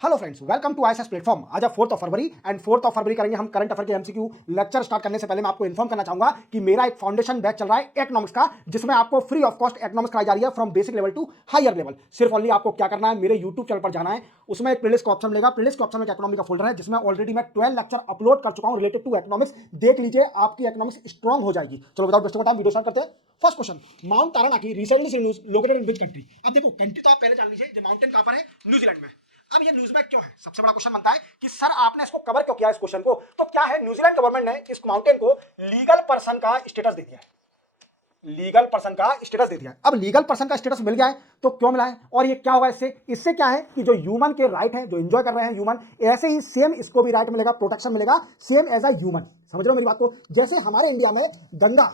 Hello friends, welcome to ISS platform. आज है 4 फरवरी एंड 4 फरवरी करेंगे हम करंट अफेयर के एमसीक्यू लेक्चर। स्टार्ट करने से पहले मैं आपको इन्फॉर्म करना चाहूंगा कि मेरा एक फाउंडेशन बैच चल रहा है इकोनॉमिक्स का, जिसमें आपको फ्री ऑफ कॉस्ट इकोनॉमिक्स कराई जा रही है from basic level to higher level. सिर्फ ओनली आपको क्या करना है, मेरे यूट्यूब चैनल पर जाना है, उसमें एक प्लेलिस्ट का ऑप्शन मिलेगा। प्लेलिस्ट के ऑप्शन में इकोनॉमी का फोल्डर है, जिसमें ऑलरेडी मैं 12 लेक्चर अपलोड कर चुका हूं रिलेटेड टू इकोनॉमिक्स। देख लीजिए, आपकी इकोनॉमिक्स स्ट्रांग हो जाएगी। चलो without wasting time video start करते हैं। First question, mount Taranaki recently news located in which country. अब देखो, कंट्री तो आप पहले जान लीजिए, जो माउंटेन कहां पर है, न्यूजीलैंड में। अब ये न्यूज में क्यों है, सबसे बड़ा क्वेश्चन बनता है कि सर आपने इसको कवर क्यों किया इस क्वेश्चन को। तो क्या है, न्यूजीलैंड गवर्नमेंट ने इस माउंटेन को लीगल पर्सन का स्टेटस दे दिया है। लीगल पर्सन का स्टेटस दे दिया है। अब लीगल पर्सन का स्टेटस मिल गया है तो क्यों मिला है, और ये क्या होगा इससे। इससे क्या है कि जो ह्यूमन के राइट है, जो एंजॉय कर रहे हैं ह्यूमन, ऐसे ही सेम इसको भी राइट मिलेगा, प्रोटेक्शन मिलेगा सेम एज अ ह्यूमन। समझ रहे हो मेरी बात को। जैसे हमारे इंडिया में गंगा,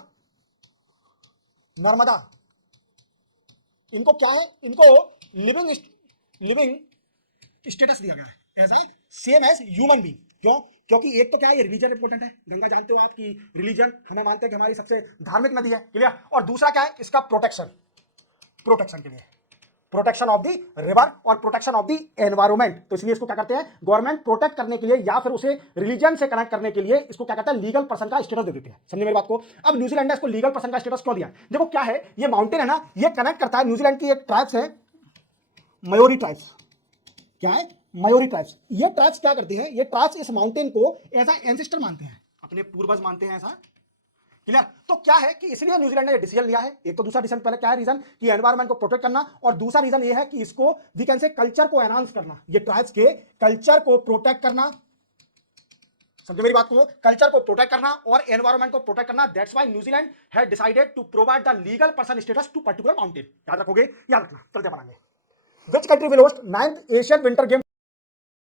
नर्मदा, इनको क्या है, इनको लिविंग स्टेटस दिया गया है as a same as human being. क्यों? क्योंकि एक तो क्या है, ये रिलीजन इंपोर्टेंट है। गंगा जानते हो आप कि रिलीजन हम मानते हैं कि हमारी सबसे धार्मिक नदी है, क्लियर। और दूसरा क्या है, इसका प्रोटेक्शन, प्रोटेक्शन के लिए, प्रोटेक्शन ऑफ द रिवर और प्रोटेक्शन ऑफ द एनवायरमेंट। तो इसलिए इसको क्या करते हैं, गवर्नमेंट प्रोटेक्ट करने के लिए या फिर उसे रिलीजन से कनेक्ट करने के लिए इसको क्या करता है, लीगल पर्सन का स्टेटस दे देते हैं। समझे मेरी बात को। अब न्यूजीलैंड ने इसको लीगल पर्सन का स्टेटस क्यों दिया। देखो क्या है, ये माउंटेन है ना, ये कनेक्ट करता है न्यूजीलैंड की एक ट्राइब्स है, मयोरी ट्राइब्स। क्या है, मयोरी ट्राइब्स। ये ट्राइब्स क्या करते हैं, ये ट्राइब्स इस माउंटेन को एज एंसेस्टर मानते हैं, अपने पूर्वज मानते हैं, ऐसा क्लियर। तो क्या है कि इसलिए न्यूजीलैंड ने ये डिसीजन लिया है। एक तो दूसरा डिसीजन पहले क्या है, रीजन कि एनवायरमेंट को प्रोटेक्ट करना, और दूसरा रीजन ये है कि इसको वी कैन से कल्चर को एनहांस करना, ये ट्राइब्स के कल्चर को प्रोटेक्ट करना। समझो मेरी बात को, कल्चर को प्रोटेक्ट करना और एनवायरमेंट को प्रोटेक्ट करना। That's why New Zealand had decided to provide the legal person status to particular mountain. याद रखोगे, याद रखना, चलते बढ़ाएंगे। Which country will host 9th Asian winter game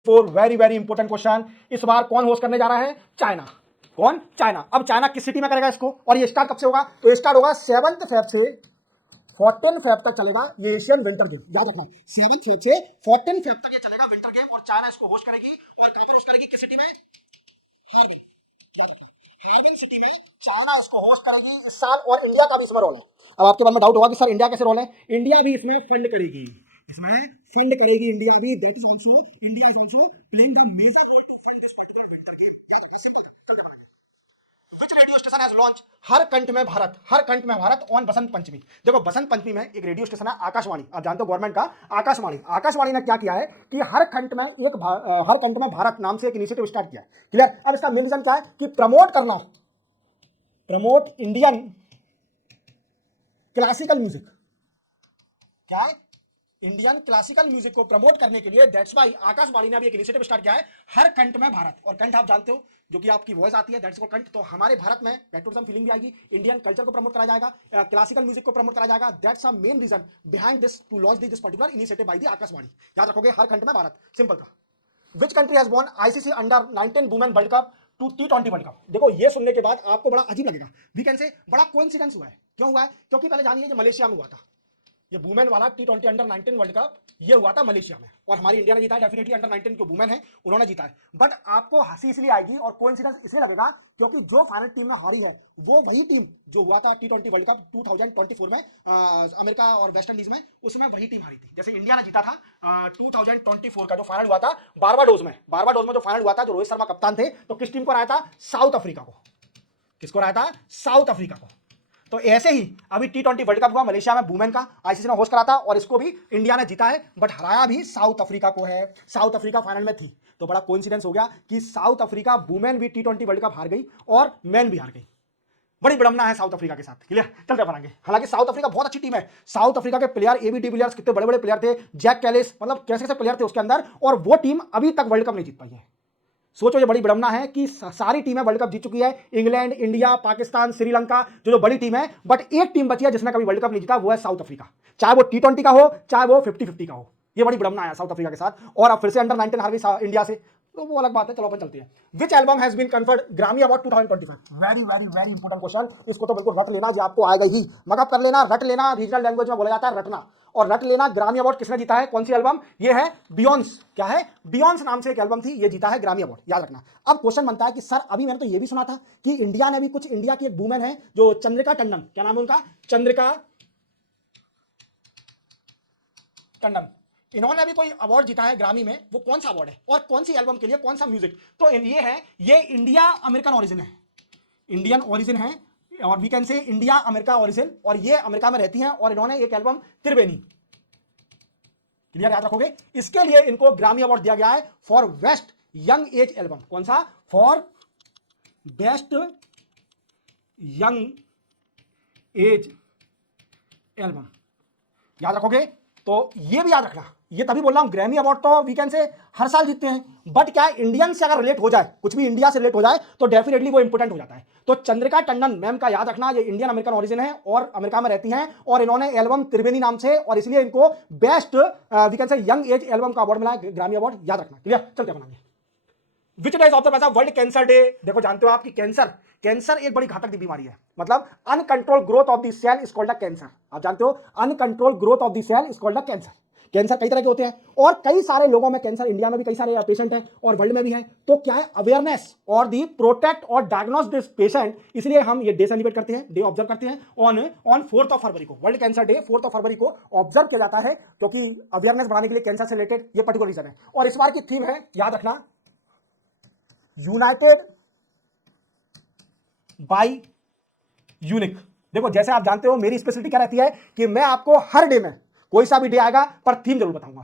for very very important question. इस बार कौन होस्ट करने जा रहा है, चाइना। कौन, चाइना। अब चाइना किस सिटी में करेगा इसको, और ये स्टार्ट कब से होगा, तो ये स्टार्ट होगा 7 फेब से 14 फेब तक चलेगा ये एशियन विंटर गेम। याद रखना, 7 फेब से 14 फेब तक ये चलेगा विंटर गेम, और चाइना इसको होस्ट करेगी। और कहां पर होस्ट करेगी, किस सिटी में, हार्बिन। याद रखना, हार्बिन सिटी में चाइना इसको होस्ट करेगी इस साल, और इंडिया का भी इसमें रोल है। अब आपके मन में डाउट होगा कि सर इंडिया कैसे रोल है, इंडिया भी इसमें फंड करेगी, इसमें फंड करेगी इंडिया भी। That is also, India is also playing the major role to fund this particular winter game. याद रखना, सिंपल था, चलते बढ़ेंगे। Which radio station has launch हर कंठ में भारत, हर कंठ में भारत ऑन बसंत पंचमी। देखो बसंत पंचमी में एक रेडियो स्टेशन है आकाशवाणी, आप जानते हो गवर्नमेंट का आकाशवाणी। आकाशवाणी ने क्या किया है कि हर कंठ में हर कंठ में भारत नाम से एक इनिशिएटिव स्टार्ट किया है, क्लियर। अब इसका मेन रीजन क्या है कि प्रमोट करना, प्रमोट इंडियन क्लासिकल म्यूजिक। क्या है, इंडियन क्लासिकल म्यूजिक को प्रमोट करने के लिए। दैट्स व्हाई आकाशवाणी ने अभी एक इनिशिएटिव स्टार्ट किया है, हर कंठ में भारत। और कंठ आप जानते हो, जो कि आपकी वॉइस आती है, दैट्स कॉल्ड कंठ। तो हमारे भारत में पेट्रोलिज्म फीलिंग भी आएगी, इंडियन कल्चर को प्रमोट करा जाएगा, क्लासिकल म्यूजिक को प्रमोट करा जाएगा। That's a main reason behind this to launch this particular initiative by the Akashvani. याद रखोगे, हर कंठ में भारत, सिंपल था। Which country has won ICC under 19 women world cup to T20 world cup. देखो ये सुनने के बाद आपको बड़ा अजीब लगेगा, वी कैन से बड़ा कोइंसिडेंस हुआ है। क्यों हुआ है, क्योंकि पहले जानिए जो मलेशिया में हुआ था, ये वुमेन वाला T20 अंडर 19 वर्ल्ड कप, ये हुआ था मलेशिया में, और हमारी इंडिया ने जीता है। डेफिनेटली अंडर 19 जो वुमेन है उन्होंने जीता है। बट आपको हंसी इसलिए आएगी और कोइंसिडेंस इसलिए लगेगा क्योंकि जो फाइनल टीम में हारी है, वो वही टीम जो हुआ था T20 वर्ल्ड कप 2024 में अमेरिका और वेस्ट इंडीज में, उसमें वही टीम हारी थी। जैसे इंडिया ने जीता था 2024 का जो फाइनल हुआ था बारबाडोस में, बारबाडोस में जो फाइनल हुआ था, जो रोहित शर्मा कप्तान थे, तो किस टीम को हराया था, साउथ अफ्रीका को। किसको हराया था, साउथ अफ्रीका को। तो ऐसे ही अभी T20 वर्ल्ड कप हुआ मलेशिया में, वुमेन का आईसीसी ने होस्ट करा था, और इसको भी इंडिया ने जीता है, बट हराया भी साउथ अफ्रीका को है। साउथ अफ्रीका फाइनल में थी, तो बड़ा कोइंसिडेंस हो गया कि साउथ अफ्रीका वुमेन भी T20 वर्ल्ड कप हार गई और मैन भी हार गई। बड़ी विडंबना है साउथ अफ्रीका के साथ, क्लियर। चलते बढ़ेंगे। हालांकि साउथ अफ्रीका बहुत अच्छी टीम है। साउथ अफ्रीका के प्लेयर एबी डिविलियर्स कितने बड़े बड़े प्लेयर थे, जैक कैलिस, मतलब कैसे कैसे प्लेयर थे उसके अंदर, और वो टीम अभी तक वर्ल्ड कप नहीं जीत पाई है। सोचो, ये बड़ी विडंबना है कि सारी टीमें वर्ल्ड कप जीत चुकी है, इंग्लैंड, इंडिया, पाकिस्तान, श्रीलंका, जो बड़ी टीम है, बट एक टीम बची है जिसने कभी वर्ल्ड कप नहीं जीता, वो है साउथ अफ्रीका। चाहे वो T20 का हो, चाहे वो 50-50 का हो। ये बड़ी विडंबना है साउथ अफ्रीका के साथ। और अब फिर से अंडर 19 हार गई इंडिया से, तो वो अलग बात है। चलो अपन चलते हैं। Which album has been conferred Grammy award 2025। Very very very important question, इसको तो बिल्कुल रट लेना, जो आपको आएगा ही, मगअप कर लेना, रट लेना। रीजनल लैंग्वेज में बोला जाता है रटना, और रट लेना। ग्रामी अवार्ड किसने जीता है, कौन सी एल्बम, ये है बियॉन्स। क्या है, बियॉन्स नाम से एक एल्बम थी, ये जीता है ग्रामी अवार्ड, याद रखना। अब क्वेश्चन बनता है कि सर अभी मैंने तो ये भी सुना था कि इंडिया ने भी कुछ, इंडिया की एक वुमेन है जो चंद्रिका टंडन, क्या नाम है उनका, चंद्रिका टंडन, इन्होंने अभी कोई अवार्ड जीता है ग्रामी में, वो कौन सा अवार्ड है और कौन सी एल्बम के लिए, कौन सा म्यूजिक? तो ये है, ये इंडिया अमेरिकन ओरिजिन है, इंडियन ओरिजिन है, और we can say India America origin, और ये अमेरिका में रहती हैं और इन्होंने एक एल्बम त्रिवेणी, क्लियर, याद रखोगे। इसके लिए इनको ग्रामी अवार्ड दिया गया है for best young age album. कौन सा? For best young age album, याद रखोगे। तो ये भी याद रखना, ये तभी बोल रहा हूं ग्रैमी अवार्ड तो वीकेंड से हर साल जीतते हैं, बट क्या इंडियन से अगर रिलेट हो जाए, कुछ भी इंडिया से रिलेट हो जाए तो डेफिनेटली वो इंपोर्टेंट हो जाता है। तो चंद्रिका टंडन मैम का याद रखना, ये इंडियन अमेरिकन ओरिजिन है और अमेरिका में रहती हैं, और इन्होंने एल्बम त्रिवेणी नाम से, और इसलिए इनको बेस्ट वीकेंड से यंग एज एल्बम का अवार्ड मिला है, ग्रामी अवार्ड, याद रखना, क्लियर। चलते बनाएंगे। Which day is of the world cancer day? देखो जानते हो आप कि कैंसर एक बड़ी घातक बीमारी है, मतलब uncontrol growth of the cell is called the cancer. आप जानते हो uncontrol growth of the cell is called the cancer. Cancer कई तरह के होते हैं और कई सारे लोगों में कैंसर, इंडिया में भी कई सारे पेशेंट हैं और वर्ल्ड में भी हैं। तो क्या है अवेयरनेस और दी प्रोटेक्ट और डायग्नोस दिस पेशेंट, इसलिए हम ये डे सेलिब्रेट करते हैं, डे ऑब्जर्व करते हैं ऑन 4 फरवरी को। वर्ल्ड कैंसर डे 4 फरवरी को ऑब्जर्व किया जाता है क्योंकि अवेयरनेस बढ़ाने के लिए कैंसर से रिलेटेड ये पर्टिकुलर रीजन है। और इस बार की थीम है, याद रखना, यूनाइटेड बाय यूनिक। देखो जैसे आप जानते हो मेरी स्पेशलिटी क्या रहती है कि मैं आपको हर डे में कोई सा भी डे आएगा पर थीम जरूर बताऊंगा।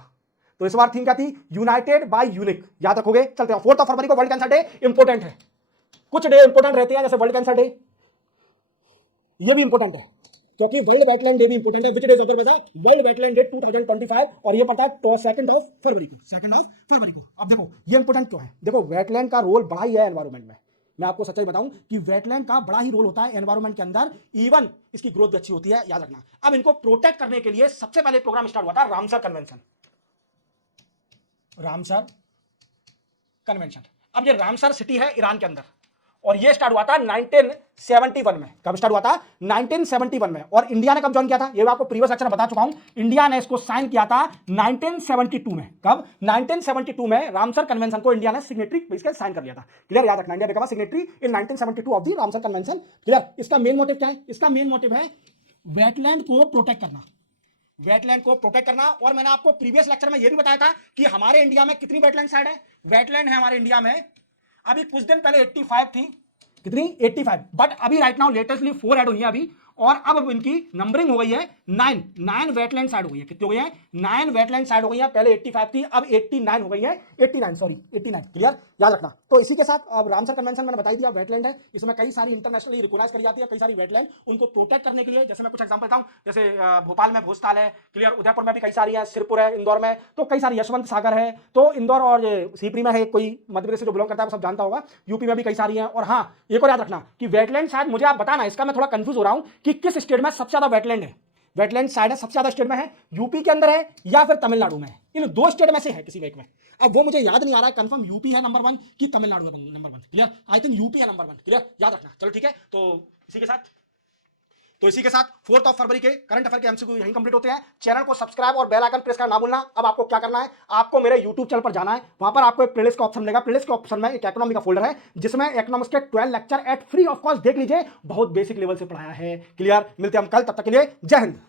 तो इस बार थीम क्या थी? यूनाइटेड बाय यूनिक, याद रखोगे। चलते हैं, 4 फरवरी को वर्ल्ड कैंसर डे इंपॉर्टेंट है। कुछ डे इंपॉर्टेंट रहते हैं, जैसे वर्ल्ड कैंसर डे, ये भी इंपॉर्टेंट है क्योंकि वर्ल्ड वेटलैंड डे भी इंपॉर्टेंट है। विच डे ऑब्जर्व है? वर्ल्ड वेटलैंड डे 2025, और ये पड़ता है 2 फरवरी को। अब देखो ये इंपॉर्टेंट क्यों है? देखो वेटलैंड का रोल बड़ा ही है एनवायरमेंट में। मैं आपको सच्चाई बताऊं कि वेटलैंड का बड़ा ही रोल होता है एनवायरमेंट के अंदर, इवन इसकी ग्रोथ भी अच्छी होती है, याद रखना। अब इनको प्रोटेक्ट करने के लिए सबसे पहले प्रोग्राम स्टार्ट हुआ था रामसर कन्वेंशन। अब ये रामसर सिटी है ईरान के अंदर, और ये स्टार्ट हुआ था 1971 में। कब स्टार्ट हुआ था? 1971 में। और इंडिया ने कब ज्वाइन किया था? ये मैं आपको प्रीवियस लेक्चर में बता चुका हूं। इंडिया ने इसको साइन किया था 1972 में। कब? 1972 में रामसर कन्वेंशन को इंडिया ने सिग्नेटरी इसके साइन कर लिया था, क्लियर, याद रखना। India become signatory in 1972 of the Ramsar convention, clear. इसका मेन मोटिव क्या है? इसका मेन मोटिव है वेटलैंड को प्रोटेक्ट करना, वेटलैंड को प्रोटेक्ट करना। और मैंने आपको प्रीवियस लेक्चर में यह भी बताया था कि हमारे इंडिया में कितनी वेटलैंड साइड है? वेटलैंड है हमारे इंडिया में अभी कुछ दिन पहले 85 थी, कितनी? 85, बट अभी राइट नाउ लेटेस्टली 4 ऐड हुई है अभी, और अब इनकी नंबरिंग हो गई है 9 वेटलैंड साइड हो गई है। कितनी हो गई है? 9 वेटलैंड साइड हो गई है। पहले 85 थी, अब 89 हो गई है, 89, क्लियर, याद रखना। तो इसी के साथ अब रामसर कन्वेंशन मैंने बता दिया, वेटलैंड है, इसमें कई सारी इंटरनेशनली रिकॉग्नाइज करी जाती है, कई सारी वेटलैंड, उनको प्रोटेक्ट करने के लिए। जैसे मैं कुछ एग्जांपल बताऊं, जैसे भोपाल में भोजताल है, क्लियर, उदयपुर में भी कई सारी है, सिरपुर है, इंदौर में तो कई सारी, यशवंत सागर है, तो इंदौर और सीपरी में है, कोई मध्य प्रदेश से जो बिलोंग करता है वो सब जानता होगा, यूपी में भी कई सारी है। और हाँ, एक और याद रखना कि वेटलैंड शायद, मुझे आप बताना, इसका मैं थोड़ा कंफ्यूज हो रहा हूं कि किस स्टेट में सबसे ज्यादा वेटलैंड है। वेटलैंड साइड है सबसे ज्यादा स्टेट में है, यूपी के अंदर है या फिर तमिलनाडु में है, इन 2 स्टेट में से है किसी एक में। अब वो मुझे याद नहीं आ रहा है कंफर्म यूपी है नंबर 1 कि तमिलनाडु है number 1, clear, I think UP है नंबर 1, क्लियर, याद रखना। चलो ठीक है, तो इसी के साथ 4 फरवरी के करंट अफेयर के एमसीक्यू यहीं कंप्लीट होते हैं। चैनल को सब्सक्राइब और बेल आइकन प्रेस करना ना भूलना। अब आपको क्या करना है? आपको मेरे YouTube चैनल पर जाना है, वहां पर आपको एक प्लेलिस्ट का ऑप्शन मिलेगा। प्लेलिस्ट के ऑप्शन में एक इकोनॉमी का फोल्डर है जिसमें इकोनॉमिक्स के 12 lecture at free of cost देख लीजिए, बहुत बेसिक लेवल से पढ़ाया है, क्लियर। मिलते हैं हम कल, तब तक के लिए जय हिंद।